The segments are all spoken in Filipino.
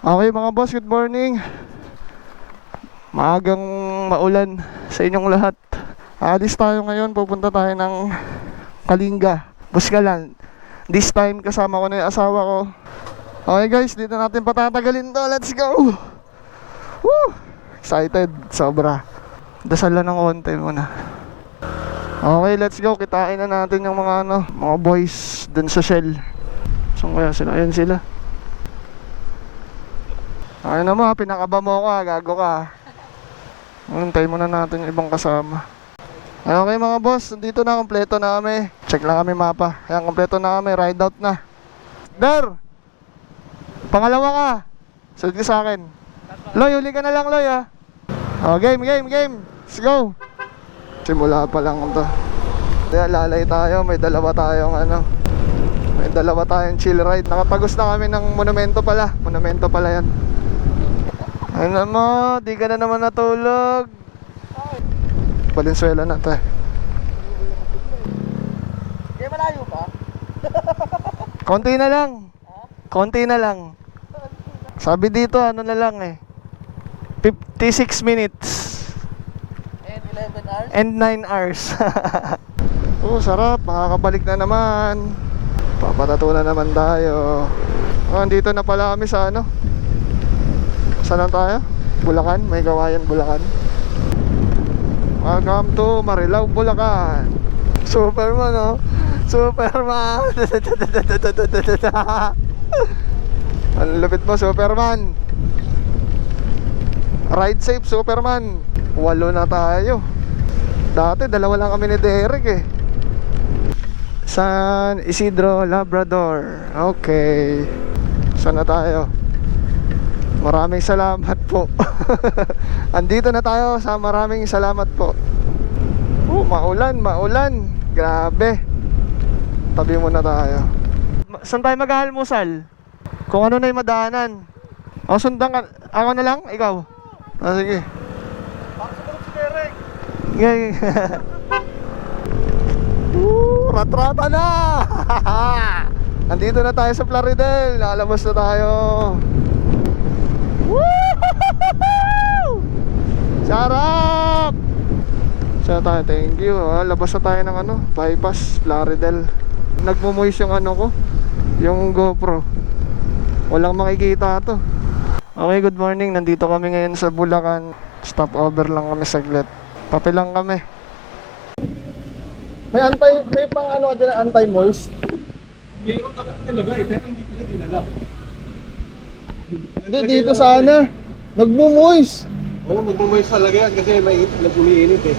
Okay mga boss, good morning. Maagang maulan sa inyong lahat. Aalis tayo ngayon, pupunta tayo ng Kalinga, Buscalan. This time kasama ko na yung asawa ko. Okay guys, dito natin patatagalin to. Let's go! Woo! Excited, sobra. Dasal lang ng konti muna. Okay, let's go. Kitain na natin yung mga mga boys dun sa Shell. Saan kaya sila? Ayan sila. Ay na mo, pinakaba mo ka, gago ka. Hintay muna natin yung ibang kasama. Okay mga boss, dito na, kompleto na kami. Check lang kami mapa. Ayan, kompleto na kami, ride out na. Der! Pangalawa ka. Sunod ka sa akin. Loy, huli ka na lang Loy ha. Oh, game. Let's go. Simula pa lang to. Kaya lalay tayo, may dalawa tayong may dalawa tayong chill ride. Nakapagos na kami ng monumento pala. Monumento pala yan. Ano mo, di ka na naman natulog. Valenzuela na tayo. Kaya malayo pa? Konti na lang. Konti na lang. Sabi dito, ano na lang 56 minutes. And 11 hours? And 9 hours. Oh, sarap. Makakabalik na naman. Papatato na naman tayo. Oh, dito na pala kami sa Saan lang tayo? Bulacan, may gawayan Bulacan. Welcome to Marilao, Bulacan. Superman, oh. Superman. Ang lupit mo, Superman. Ride safe, Superman. 8 na tayo. Dati, 2 lang kami ni Derek San Isidro, Labrador. Okay. Saan na tayo? Maraming salamat po. Andito na tayo sa maraming salamat po. Maulan. Grabe. Tabi muna tayo. Saan tayo mag-aalmusal? Kung ano na yung madaanan. O, sundan ka. Ako na lang? Ikaw? Sige. Sumunod si Derek. Okay. Rat-rata na. Andito na tayo sa Plaridel. Lalabas na tayo. Woo! Sarap! Sana tayo, thank you. Labas na tayo ng bypass, Plaridel. Nagmumoist yung ko, yung GoPro. Walang makikita to. Okay, good morning. Nandito kami ngayon sa Bulacan. Stop over lang kami saglit. Papi lang kami. May pang anti-moist. Mayroon ka talaga pero hindi ko dinala. Hindi, dito sana. Nagmumoist. Oo, magmumoy talaga yan kasi may umiinit Dito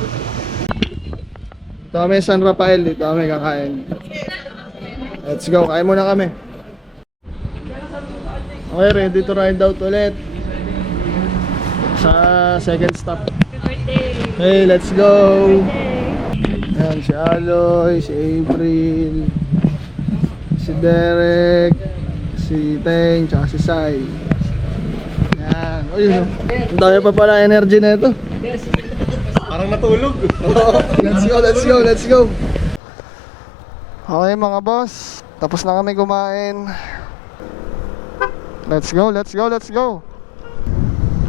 kami San Rafael, dito kami kakain. Let's go, kain muna kami. Okay, ready to ride out ulit. Sa second stop. Hey, let's go. Ayan, si Aloy, si April, si Derek, si Teng, tsaka si Sai. Ayan, uy, ang dami pa pala energy na ito. Parang natulog. Let's go. Okay mga boss, tapos na kami kumain. Let's go.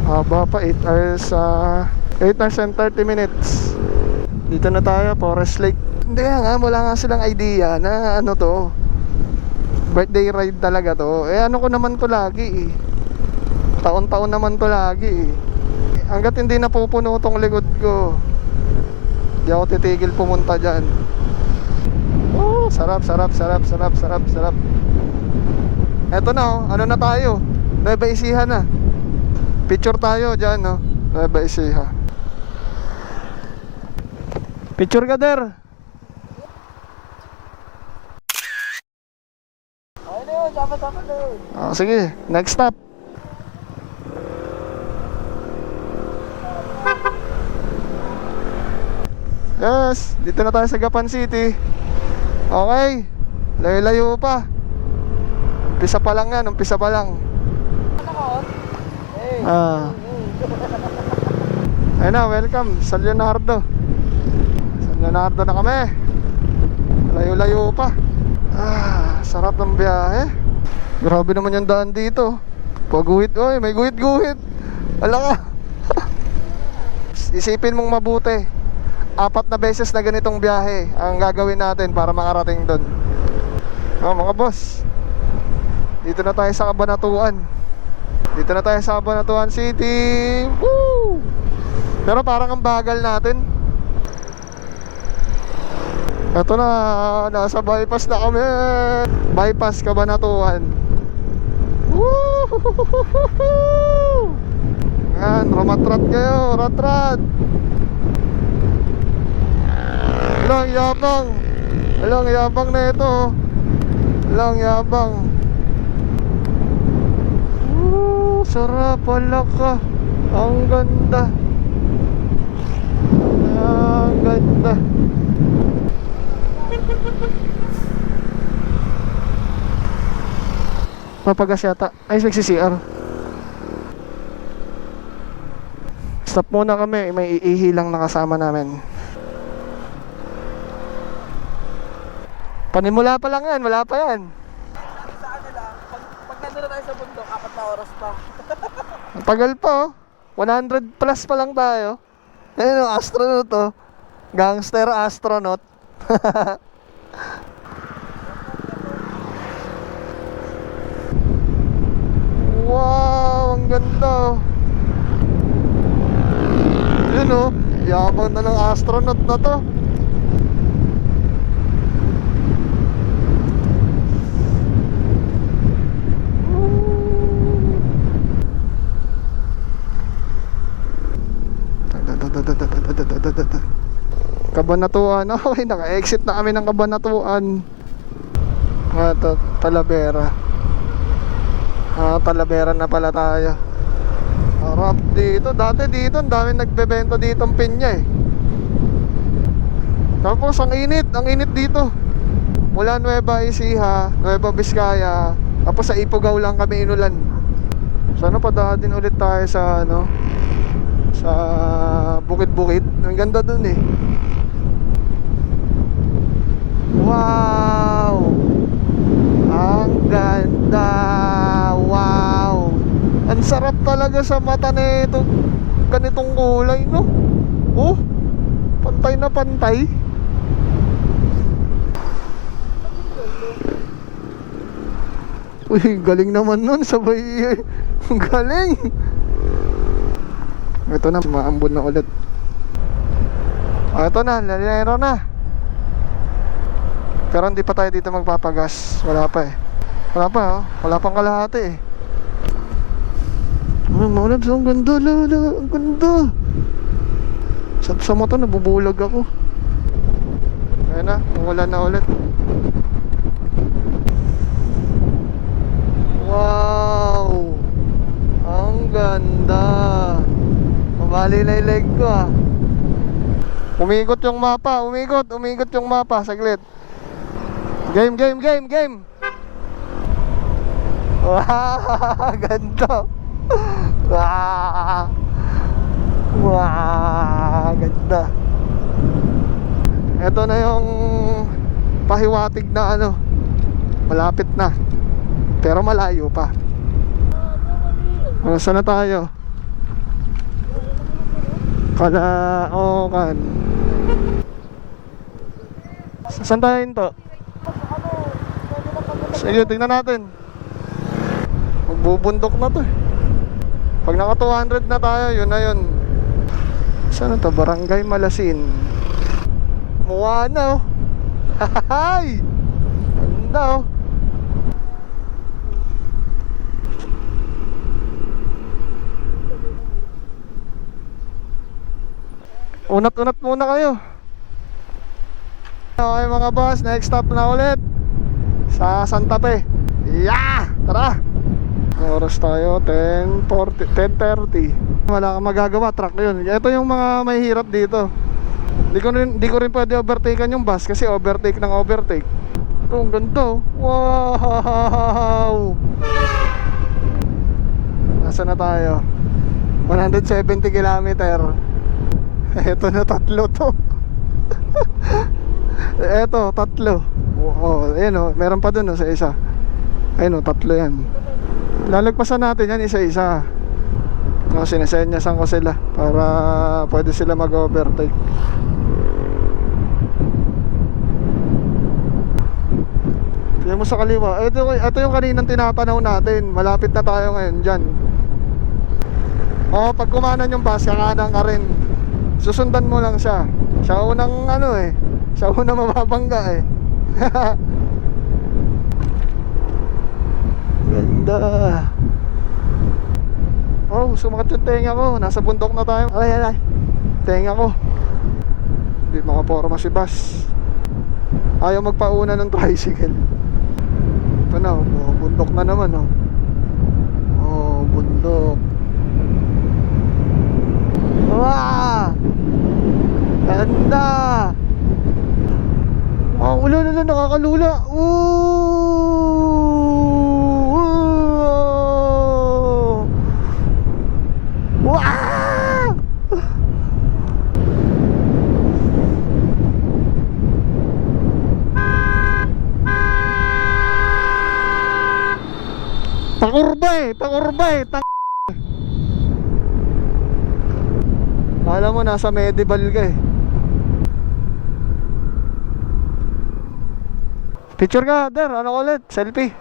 Haba pa, 8 hours and 30 minutes. Dito na tayo, Forest Lake. Hindi nga, wala nga silang idea na to, birthday ride talaga to. Ko naman to lagi taon-taon naman to lagi hanggat hindi napupuno tong likod ko, di ako titigil pumunta dyan. Oh, sarap. Eto na ano na tayo, Nueva Ecija na. Picture tayo dyan Nueva Ecija. Picture ka Der. Ayun na yun, sama-sama na yun. Sige, next stop. Yes, dito na tayo sa Gapan City. Okay, layo-layo pa. Umpisa pa lang. Ano ko? Hey. Ayun na, welcome San Leonardo na kami. Layo-layo pa. Sarap ng biyahe. Grabe naman yung daan dito. Paguhit, oy, may guhit-guhit. Wala ka. Isipin mong mabuti. 4 na beses na ganitong biyahe ang gagawin natin para makarating doon. Oh, mga boss. Dito na tayo sa Cabanatuan. Dito na tayo sa Cabanatuan City. Woo! Pero parang ang bagal natin. Ito na, nasa bypass na kami. Bypass Cabanatuan. Woo! Yan, ramatrat kayo, ratrat. Walang yabang. Walang yabang na ito. Walang yabang. Sarap, wala ka. Ang ganda. Ang ganda. Papagas yata. Ay, nagsi-CR. Stop muna kami. May iihi lang nakasama namin. Panimula pa lang yan. Wala pa yan. Sa kanila, pag nandun na tayo sa bundok, 4 na oras pa. Ang tagal pa oh. 100 plus pa lang tayo. Ayun o, astronaut oh. Gangster astronaut. Wow, ang ganda oh. Yun oh, yabang na ng astronaut na to. Cabanatuan. Okay, naka-exit na kami ng Cabanatuan. Talavera. Talavera na pala tayo. Harap dito. Dati dito, ang daming nagbebenta dito ng pinya eh. Tapos ang init dito. Mula Nueva Ecija, Nueva Vizcaya, tapos sa Ifugao lang kami inulan. Sana padaatin ulit tayo sa ano, sa bukid-bukid. Ang ganda dun eh. Wow! Ang ganda! Wow! Ang sarap talaga sa mata nito. Ganitong kulay, no? Oh! Pantay na pantay. Uy, galing naman nun. Sabay. Galing! Ito na, maambon na ulit. Ito na, lalero na. Pero hindi pa tayo dito magpapagas. Wala pa eh. Wala pa oh. Wala pang kalahati eh. Maulad, ang ganda, lala. Ang ganda. Sa mata, nabubulag ako. Ayan na, wala na ulit. Wow! Ang ganda. Mabali na yung leg ko ah. Umikot yung mapa, umikot yung mapa. Saglit. Game. Wow, ganda. Wow, ganda. Ito na yung pahiwatig na ano. Malapit na. Pero malayo pa. Saan na tayo? Kalaokan. Saan tayo hinto? Sige, tingnan natin. Magbubundok na to eh. Pag naka 200 na tayo, yun na yun. Saan to? Barangay Malasin. Moana oh. Hahahay! Ganda oh. Unat-unat muna kayo. Okay mga boss, next stop na ulit sa Santa Fe. Yeah! Tara! Oras tayo, 10:30. Wala kang magagawa, truck yun. Ito yung mga may hirap dito. Di ko rin pwede overtakean yung bus kasi overtake ng overtake. Ito, ang ganda oh. Wow! Nasaan na tayo? 170 kilometer. Ito na, tatlo to. Eto, tatlo. Oh, ayun oh, meron pa dun oh, sa isa. Ayun oh, tatlo yan. Lalagpasan natin yan isa-isa. No, sinesenyasan ko sila para pwede sila mag-overtake. Tignan mo sa kaliwa. Ito yung kaninang tinatanaw natin. Malapit na tayo ngayon dyan. O, pag kumanan yung bus, kakanan ka rin. Susundan mo lang siya. Siya unang ano eh. Siya unang mababangga eh. Ganda. Oh, sumakat yung tenga ko. Nasa bundok na tayo. Ay. Tenga ko. Hindi makaporma si bus. Ayaw magpauna ng tricycle. Ito na, oh, bundok na naman, oh. Oh, bundok. Wow! Ganda! Ang ulo na nakakalula. Ooh! Wow! Pakurba eh. Alam mo, nasa medieval ka eh. Picture ka, Der. Ano ulit? Selfie.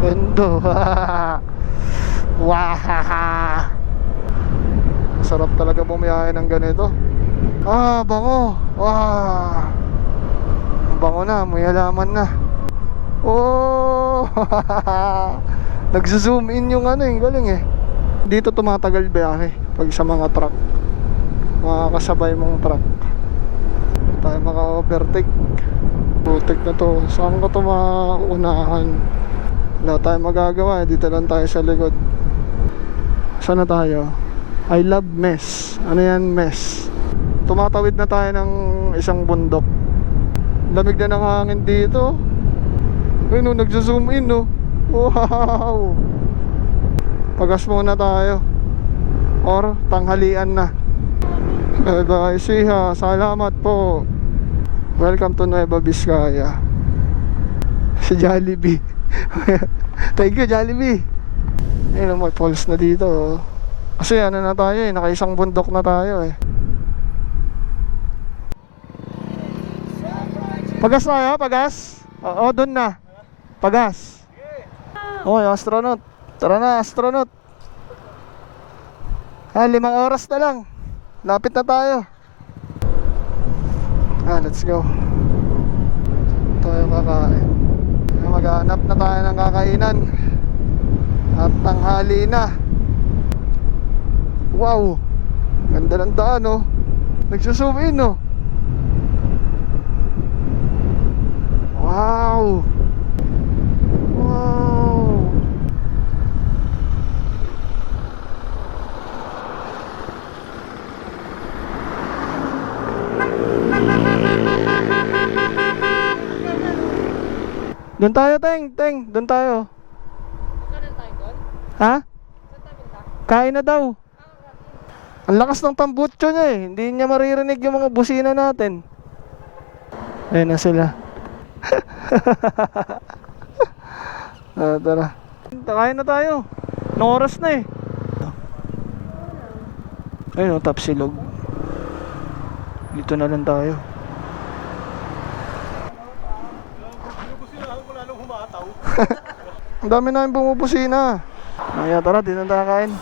Gando. Wow. Sarap talaga bumiyahe ng ganito. Ah, bango. Wow. Bango na, may halaman na. Oh. Nagzo-zoom in yung ano, yung galing eh. Dito tumatagal biyahe pag sa mga truck. Mga kasabay mong truck. Hindi tayo maka-overtake. Putik na to. Saan ko ito mauunahan? Wala tayong magagawa. Dito lang tayo sa likod. Saan na tayo? I love mess. Ano yan, mess? Tumatawid na tayo ng isang bundok. Lamig na ng hangin dito. Ayun, nagzo-zoom in, no? Wow! Pagas muna tayo. Or tanghalian na. Guys, salamat po. Welcome to Nueva Vizcaya. Si Jollibee. Thank you, Jollibee. Ayun, may falls na dito, oh. Kasi ano na tayo eh, nakaisang bundok na tayo eh. Pagas tayo, pagas? Oo, dun na. Pagas. Okay, astronaut. Tara na, astronaut. 5 oras na lang. Lapit na tayo. Let's go. Tayo kakain. Maghanap na tayo ng kakainan. At tanghali na. Wow. Ganda ng daan, oh. Nagsuzoom in, oh. Wow. Wow. Doon tayo, Teng. Doon tayo. Kanan tayo doon? Ha? Saan tayo punta? Kain na daw. Ang lakas ng tambutso niya eh. Hindi niya maririnig yung mga busina natin. Ayun na sila. Tara. Kain na tayo. Anong oras na eh. Ayun o, Tapsilog. Dito na lang tayo. Ang dami namin bumubusina. Kaya tara, dito na tayo kain.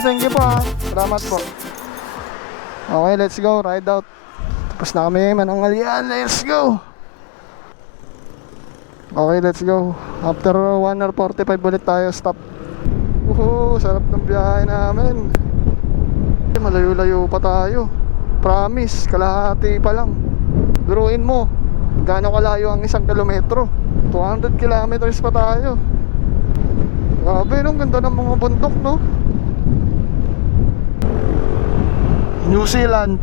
Thank you po ha. Salamat po. Okay, let's go. Ride out. Tapos na kami mananghalian. Let's go. Okay, let's go. After 1 hour 45 ulit tayo stop. Sarap ng biyahe namin. Malayo-layo pa tayo. Promise, kalahati pa lang. Duruin mo, gaano kalayo ang 1 kilometro. 200 kilometers pa tayo. Grabe, no? Ganda ng mga bundok, no? New Zealand.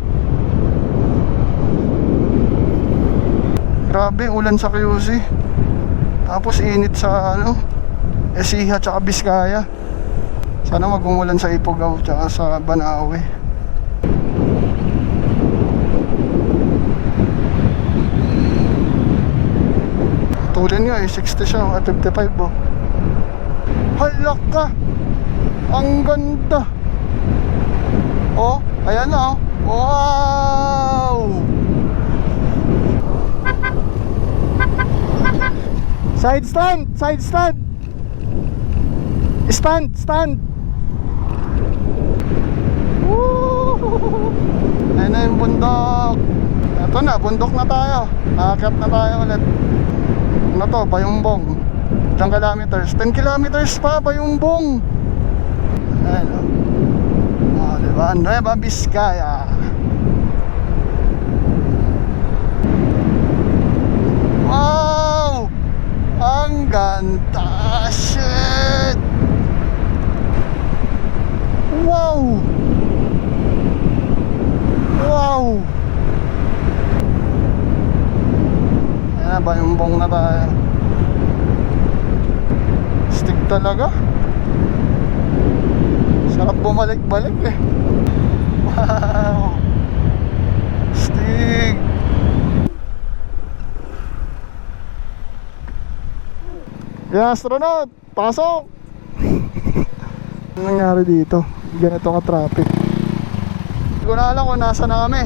Grabe, ulan sa QC. Tapos init sa ano, Ecija tsaka Biskaya. Sana wag umulan sa Ifugao tsaka sa Banawe. Tulan nga eh, 60 siya at 55 oh. Halak ka! Ang ganda! Oh, ayan na oh. Wow! Side stand! Side stand! Stand! Stand! Woo! Ayan na yung bundok. Ito na, bundok na tayo. Nakakit na tayo ulit. Ano to, Bayumbong. Ilang kilometers? 10 kilometers pa, Bayumbong. Ayan o. Oh, diba? Nueva Vizcaya. Wow! Ang ganda! Shit! Wow! Wow! Ayan na, Bayumbong na tayo. Stick talaga. Sarap bumalik-balik eh. Wow! Stick! Yeah, astronaut! Pasok! Ano nangyari dito? Ganito ka traffic. Hindi ko na alam kung nasa na kami.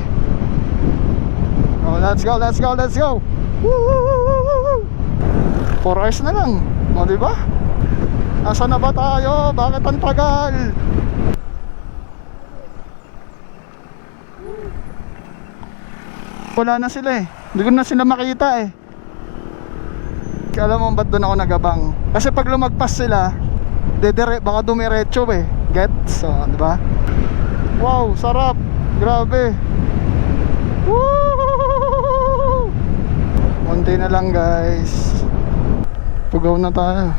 Oh, let's go, let's go, let's go! Woo! 4 hours na lang. O, diba? Nasa na ba tayo? Bakit ang tagal? Wala na sila eh. Hindi ko na sila makita eh. Alam mo ba't doon ako nagabang? Kasi pag lumagpas sila, baka dumiretso eh. Gets? So, diba? Wow, sarap. Grabe. Woo! Konti na lang guys. Pugaw na tayo.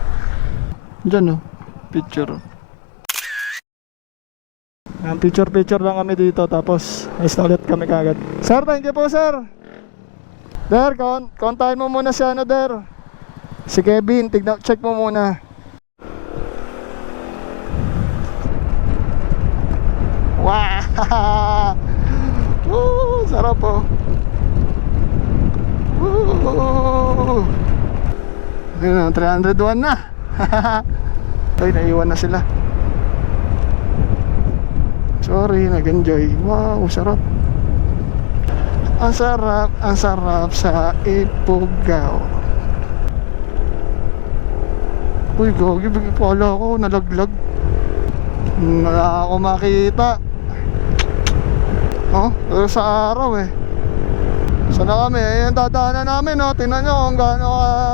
Diyan oh, picture. Picture lang kami dito. Tapos, ayos na ulit kami kagad. Sir, thank you po sir. Der, kontahin mo muna si ano der. Si Kevin, check mo muna. Wow! Woo, sarap po. Woo! Ayun na, 301 na. Ay, naiwan na sila. Sorry, nag-enjoy. Wow, sarap. Ang sarap sa Ifugao. Uy, gagi, pala ako, nalaglag. Wala ako makita. Oh, pero sa araw eh. Sana kami, yung dadaanan namin, no? Tingnan nyo kung gaano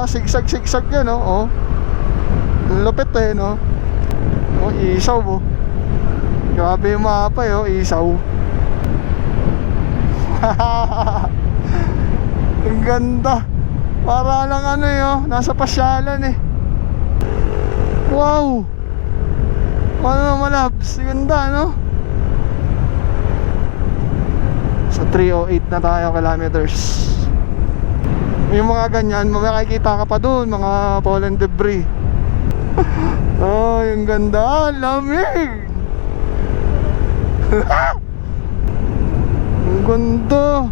sigsag-sigsag yun, no? Oh. Ang lupit eh, no? Oh, isaw, oh. Grabe yung mapa, eh, oh, isaw. Ang ganda. Para lang ano, eh, oh, nasa pasyalan, eh. Wow! Ano malabs? Ganda, no? Sa 308 na tayo kilometers. Yung mga ganyan, makikita ka pa dun, mga fallen debris. Oh, yung ganda, lamig. Ang ganda.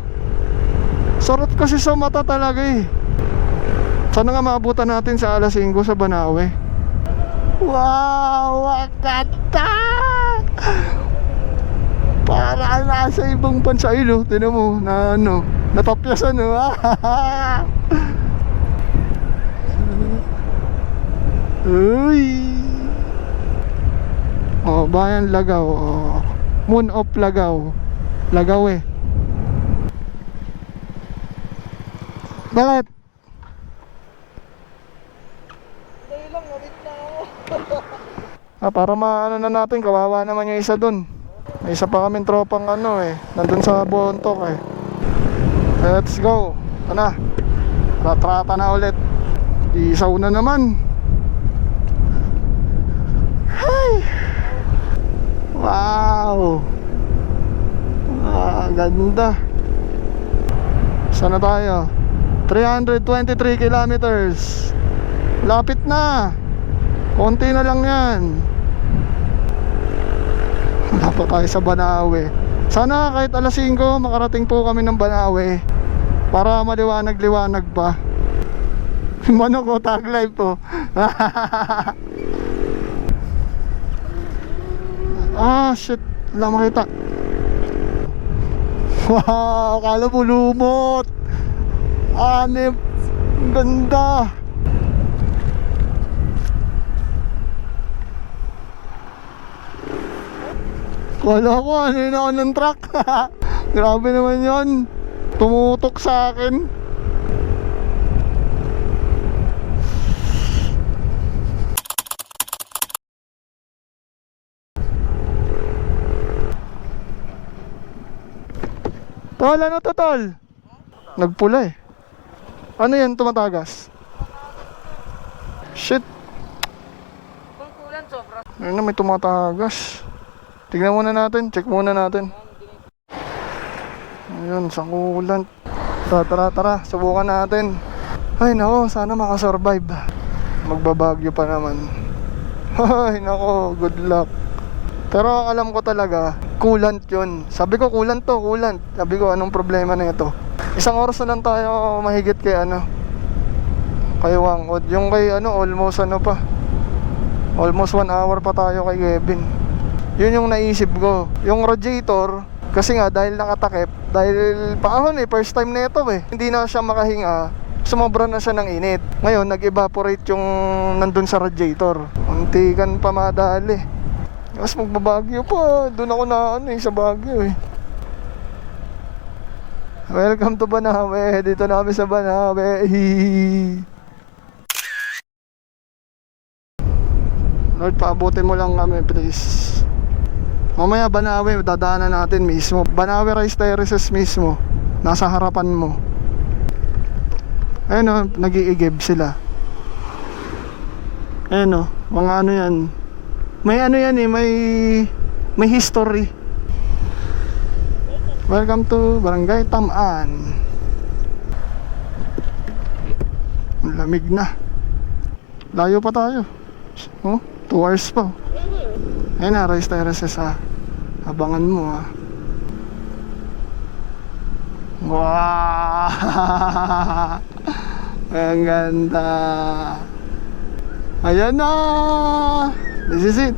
Sarap kasi sa mata talaga eh. Sana nga maabutan natin sa alas 5 sa Banawe. Wow, ang ganda. Para nasa ibang bansa ilo. Tinan mo, na ano, natapyasan no. Uy. Oh, Bayan Lagaw. Oh. Moon of Lagaw. Lagaw eh. Bakit? Dahil lang, nabit na ako. Para maano na natin, kawawa naman yung isa dun. May isa pa kaming tropang ano eh, nandun sa Bontok eh. Let's go. Ito na, ratrata na ulit. Isaw na naman. Hey! Wow! Ganda. Saan na tayo? 323 kilometers. Lapit na. Konti na lang yan. Wala pa tayo sa Banawe. Sana kahit alas 5 makarating po kami ng Banawe para maliwanag-liwanag pa. Mano ko, tag live po. Ah, shit. Wala makita. Wow, akala mo lumot. Anip. Ang ganda. Kala ko ano yun ako ng truck. Grabe naman yun. Tumutok sa akin. Tol, ano to tol? Nagpula eh. Ano yan tumatagas? Shit. Kulan sobra. Ayun na, may tumatagas. Tignan muna natin, check muna natin. Ayun, sangkulan. Tara, subukan natin. Ay nako, sana makasurvive. Magbabagyo pa naman. Ay nako, good luck. Pero ang alam ko talaga, coolant yun. Sabi ko coolant to, coolant. Sabi ko anong problema na ito. Isang oras na lang tayo mahigit kay kay Wangod. Yung kay almost almost 1 hour pa tayo kay Kevin. Yun yung naisip ko. Yung radiator, kasi nga dahil nakatakip, dahil paahon first time na ito hindi na siya makahinga, sumobra na siya ng init. Ngayon, nag-evaporate yung nandun sa radiator. Untikan pa madali. Mas magbabagyo pa. Doon ako na sa Baguio Welcome to Banawe. Dito na kami sa Banawe. Lord, paabutin mo lang kami please. Mamaya Banawe, dadaanan natin mismo. Banawe Rice Terraces mismo. Nasa harapan mo. Ayun o, nag-iigib sila. Ayun o, mga yan. May yan may history. Welcome to Barangay Tamaan. Ang lamig na. Layo pa tayo. 2 hours pa. Ayun na, Rice Terraces Abangan mo Wow. Ang ganda. Ayan na. This is it.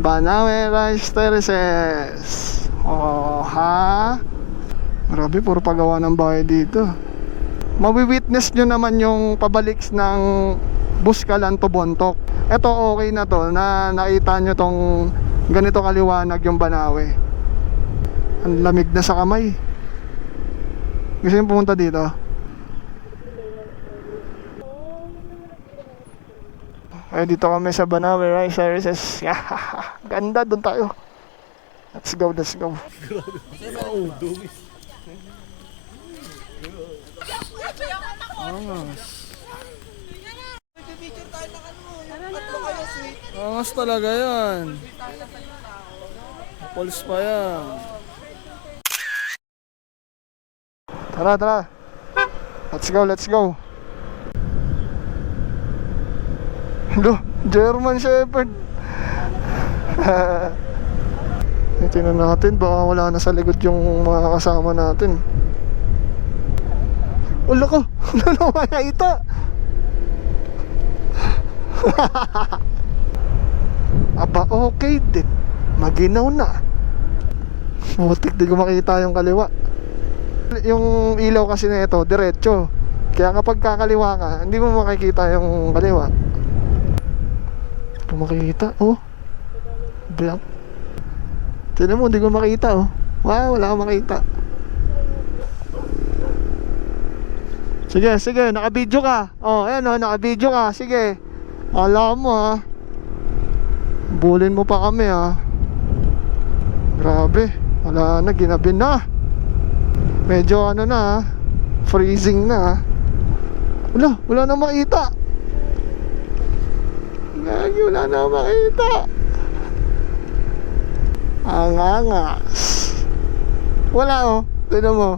Banawe Rice Terraces. Grabe, puro pagawa ng bahay dito. Mawi-witness nyo naman yung pabalik ng Buskalan to Bontok. Ito okay na to, na nakita nyo tong ganito kaliwanag yung Banawe. Ang lamig na sa kamay. Gusto nyo pumunta dito? Ay, dito kami sa Banawe Rice Terraces. Ganda, doon tayo. Let's go. Angas talaga yan. Pulse pa yan. Tara. Let's go. Hello, German Shepherd. Tingnan natin, baka wala na sa likod yung mga kasama natin. Ulo ko, wala na makita. Aba, okay din. Maginaw na. Butik, di ko makita yung kaliwa. Yung ilaw kasi na ito, diretso. Kaya kapag kakaliwa ka, hindi mo makikita yung kaliwa. Hindi ko makikita, black. Tignan mo, hindi ko makita, Wow, wala akong makita. Sige, naka-video ka. Ayan naka-video ka. Sige. Alam mo bulin mo pa kami Grabe, wala na, ginabi na. Medyo freezing na. Wala na makita. Gagi, wala na makita. Angangas. Wala Tignan mo.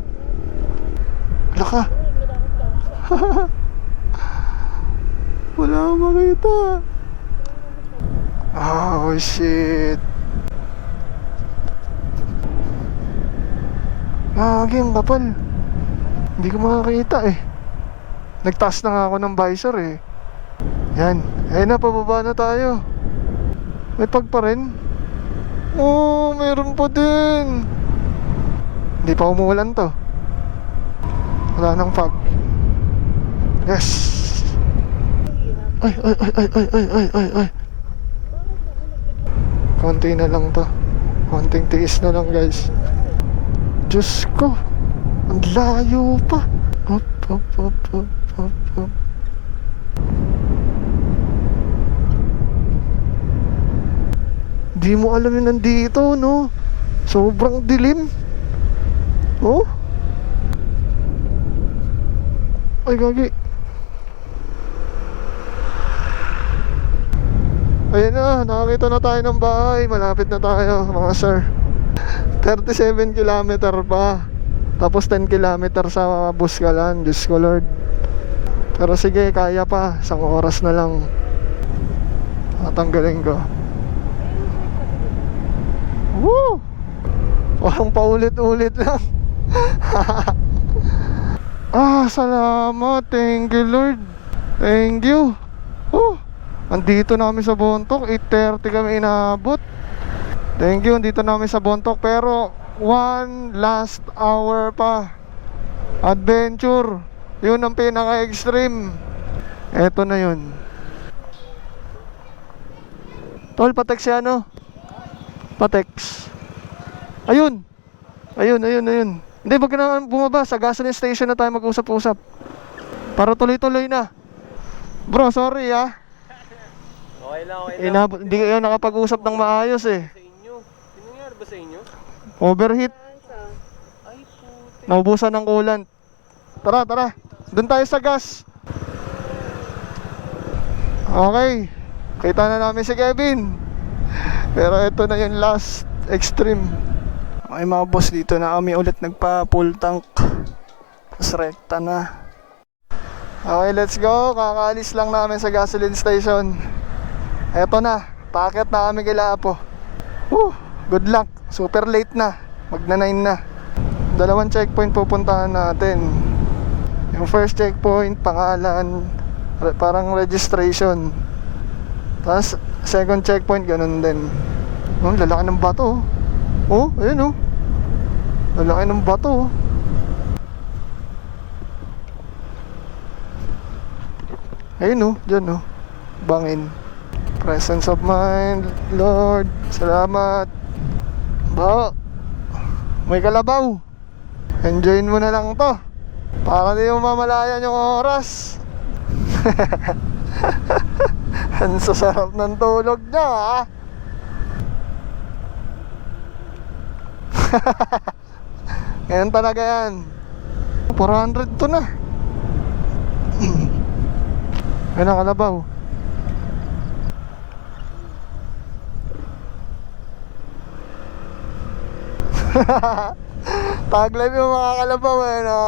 Wala ka. Wala akong makita. Oh shit. Lagi ang kapal. Hindi ko makakita eh. Nagtaas na nga ako ng visor eh. Yan. Ayun na, pababa na tayo. May pag pa rin. Oh, meron pa din. Hindi pa umuulan to. Wala nang fog. Yes. Ay. Konti na lang to. Konting tiis na lang guys. Diyos ko. Ang layo pa. Up. Di mo alam yung nandito, no? Sobrang dilim. Oh? Ay, gagi. Ayun na, nakakita na tayo ng bahay. Malapit na tayo, mga sir. 37 kilometer pa. Tapos 10 kilometer sa Buskalan. Diyos ko Lord. Pero sige, kaya pa. 1 oras na lang. Tatanggalin ko. Woo! Parang paulit-ulit lang. Salamat. Thank you Lord. Thank you. Andito namin sa Bontoc. 8:30 kami inabot. Thank you. Andito namin sa Bontoc. Pero 1 last hour pa. Adventure. Yun ang pinaka-extreme. Eto na yun. Tol, patex siya no? Patex. Ayun. Hindi, wag ka na bumaba. Sa gasoline station na tayo mag-usap-usap. Para tuloy-tuloy na. Bro, sorry ah. Okay lang. Hindi kayo nakapag-usap ng maayos eh. Sa inyo. Sino nangyari ba sa inyo? Overheat. Ay, puti. Naubusan ng coolant. Tara. Doon tayo sa gas. Okay. Kita na namin si Kevin. Pero ito na yung last extreme. May mga boss, dito na kami ulit nagpa full tank. Tapos rekta na. Okay, let's go. Kakaalis lang namin sa gasoline station. Eto na. Packet na kami kila Apo. Good luck. Super late na. Magna 9 na. 2 checkpoint pupuntahan natin. Yung first checkpoint, pangalan, parang registration. Tapos second checkpoint, ganun din. Lalaki ng bato. Ayun. Lalaki ng bato. Ayun dyan bangin. Presence of mind, Lord. Salamat. May kalabaw. Enjoyin mo na lang to. Para di mo mamalayan yung oras. Ang sasarap ng tulog niya ha. Ngayon talaga yan. 400 to na. Ayun ang kalabaw. Taglive yung mga kalabaw no?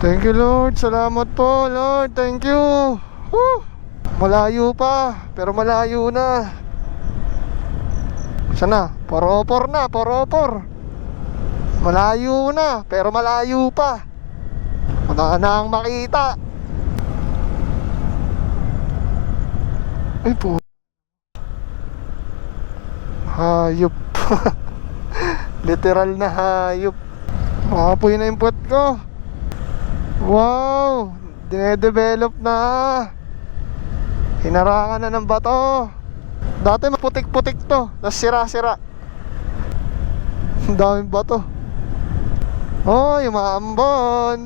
Thank you Lord. Salamat po Lord. Thank you. Malayo pa. Pero malayo na. Sana? Poropor na. Malayo na. Pero malayo pa. Wala na ang makita. Ay po. Hayop. Literal na hayop. Makapoy na yung puwet ko. Wow. Dinedevelop na. Hinarangan na ng bato. Dati maputik-putik to. Tapos sira-sira. Ang daming bato. Yung mga ambon.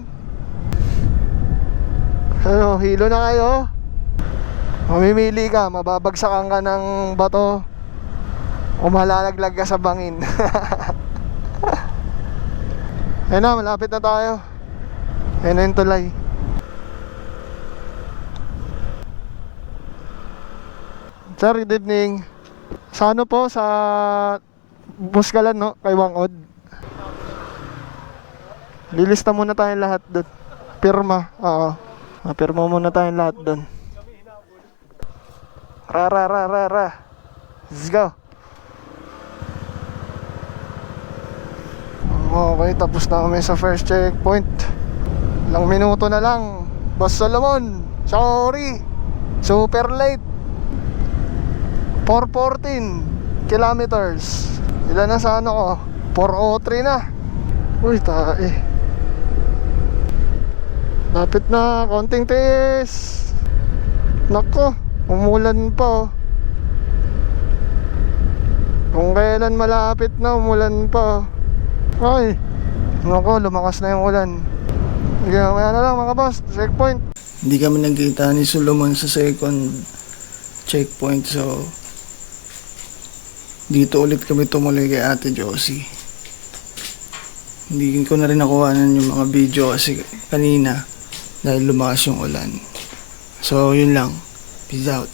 Hilo na kayo. Mamimili ka. Mababagsakan ka ng bato o malalaglag ka sa bangin. Ayun na, malapit na tayo. Ayun na yung tulay. Sir, good evening. Sa ano po? Sa Buskalan no? Kay Wangod. Lilista muna tayo lahat doon Papirma. Oo. Papirma muna tayong lahat doon. Ra. Let's go. Okay, tapos na kami sa first checkpoint. Ilang minuto na lang. Boss Solomon, sorry. Super late. 414 kilometers. Ilan na sa ano ko? 403 na. Uy, tae. Lapit na, konting tiis. Nako, umulan pa oh. Kung kailan malapit na, umulan pa oh. Ay, nako, lumakas na yung ulan. Sige, mamaya na lang mga boss, checkpoint. Hindi kami nagkita ni Solomon sa second checkpoint, so dito ulit kami tumuloy kay Ate Josie. Hindi ko na rin nakuhanan yung mga video kasi kanina dahil lumakas yung ulan. So yun lang, peace out.